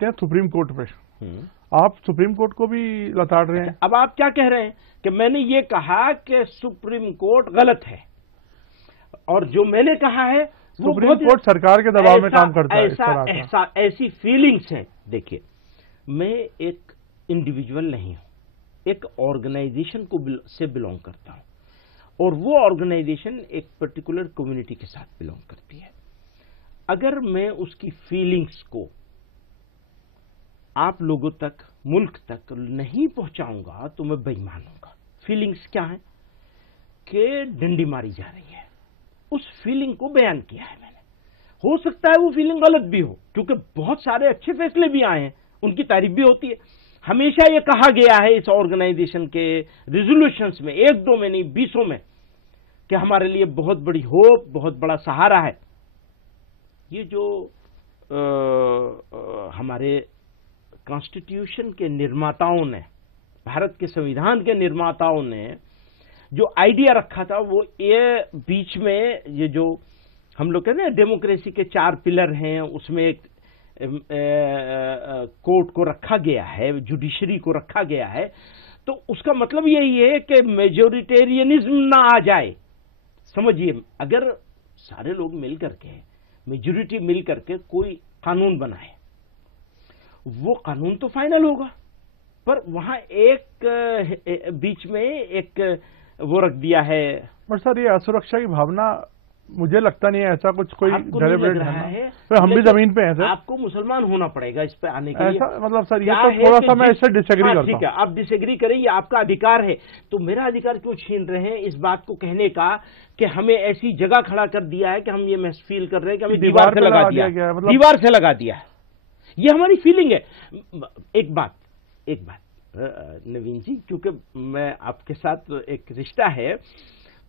आते हैं supreme court पे। आप सुप्रीम कोर्ट को भी लताड़ रहे हैं। अब आप क्या कह रहे हैं कि मैंने ये कहा कि सुप्रीम कोर्ट गलत है, और जो मैंने कहा है वो सुप्रीम कोर्ट सरकार के दबाव में काम करता है। ऐसी फीलिंग्स है। देखिए, मैं एक इंडिविजुअल नहीं हूं, एक ऑर्गेनाइजेशन को से बिलोंग करता हूं, और वो ऑर्गेनाइजेशन एक पर्टिकुलर कम्युनिटी के साथ बिलोंग करती है। अगर मैं उसकी फीलिंग्स को आप लोगों तक, मुल्क तक नहीं पहुंचाऊंगा तो मैं बेईमान हूंगा। फीलिंग्स क्या है कि डंडी मारी जा रही है, उस फीलिंग को बयान किया है मैंने। हो सकता है वो फीलिंग गलत भी हो, क्योंकि बहुत सारे अच्छे फैसले भी आए हैं, उनकी तारीफ भी होती है। हमेशा ये कहा गया है इस ऑर्गेनाइजेशन के रिजोल्यूशंस में, 1-2 में नहीं 20 में, कि हमारे लिए बहुत बड़ी होप, बहुत बड़ा सहारा है। ये जो हमारे कॉन्स्टिट्यूशन के निर्माताओं ने, भारत के संविधान के निर्माताओं ने जो आइडिया रखा था, वो ये बीच में ये जो हम लोग कहते हैं डेमोक्रेसी के 4 पिलर हैं, उसमें एक कोर्ट को रखा गया है, जुडिशरी को रखा गया है। तो उसका मतलब यही है कि मेजोरिटेरियनिज्म ना आ जाए। समझिए, अगर सारे लोग मिल करके, मेजोरिटी मिल करके कोई कानून बनाए, वो कानून तो फाइनल होगा, पर वहां एक बीच में एक वो रख दिया है। पर सर, ये असुरक्षा की भावना मुझे लगता नहीं है ऐसा कुछ कोई डेलिब्रेट है। तो हम भी जमीन पे हैं सर। आपको मुसलमान होना पड़ेगा इस पे आने के लिए। ऐसा मतलब सर, ये तो थोड़ा सा मैं इससे डिसएग्री करता हूं। ठीक है, आप डिसएग्री करें, ये आपका अधिकार है। तो मेरा अधिकार क्यों छीन रहे हैं इस बात को कहने का कि हमें ऐसी जगह खड़ा कर दिया है कि हम ये महसूस फील कर रहे हैं कि हमें दीवार से लगा दिया है, मतलब दीवार से लगा दिया है। ये हमारी फीलिंग है। एक बात नवीन जी, क्योंकि मैं आपके साथ एक रिश्ता है,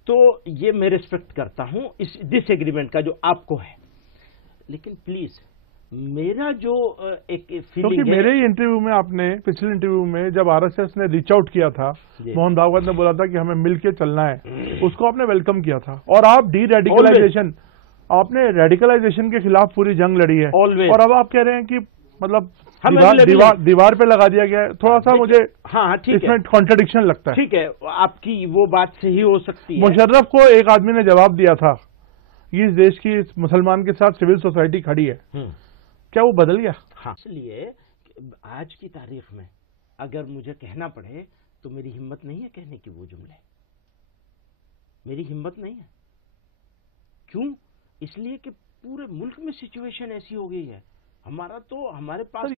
तो ये मैं रिस्पेक्ट करता हूं इस डिसएग्रीमेंट का जो आपको है, लेकिन प्लीज मेरा जो एक फीलिंग क्योंकि मेरे ही इंटरव्यू में, आपने पिछले इंटरव्यू में जब आरएसएस ने रीच आउट किया था, मोहन भागवत ने बोला था कि हमें मिलके चलना है, उसको आपने वेलकम किया था। और आप डी रेडिकलाइजेशन, आपने रेडिकलाइजेशन के खिलाफ पूरी जंग लड़ी है। और अब आप कह रहे हैं कि मतलब दीवार पे लगा दिया गया है। थोड़ा सा मुझे इसमें कॉन्ट्रडिक्शन लगता है। ठीक है, आपकी वो बात सही हो सकती है। मुशर्रफ को एक आदमी ने जवाब दिया था, इस देश की इस मुसलमान के साथ सिविल सोसाइटी खड़ी है। क्या वो बदल गया? हाँ, इसलिए आज की तारीख में अगर मुझे कहना पड़े तो मेरी हिम्मत नहीं है कहने की वो जुमले, मेरी हिम्मत नहीं है। क्यों? इसलिए कि पूरे मुल्क में सिचुएशन ऐसी हो गई है। हमारे पास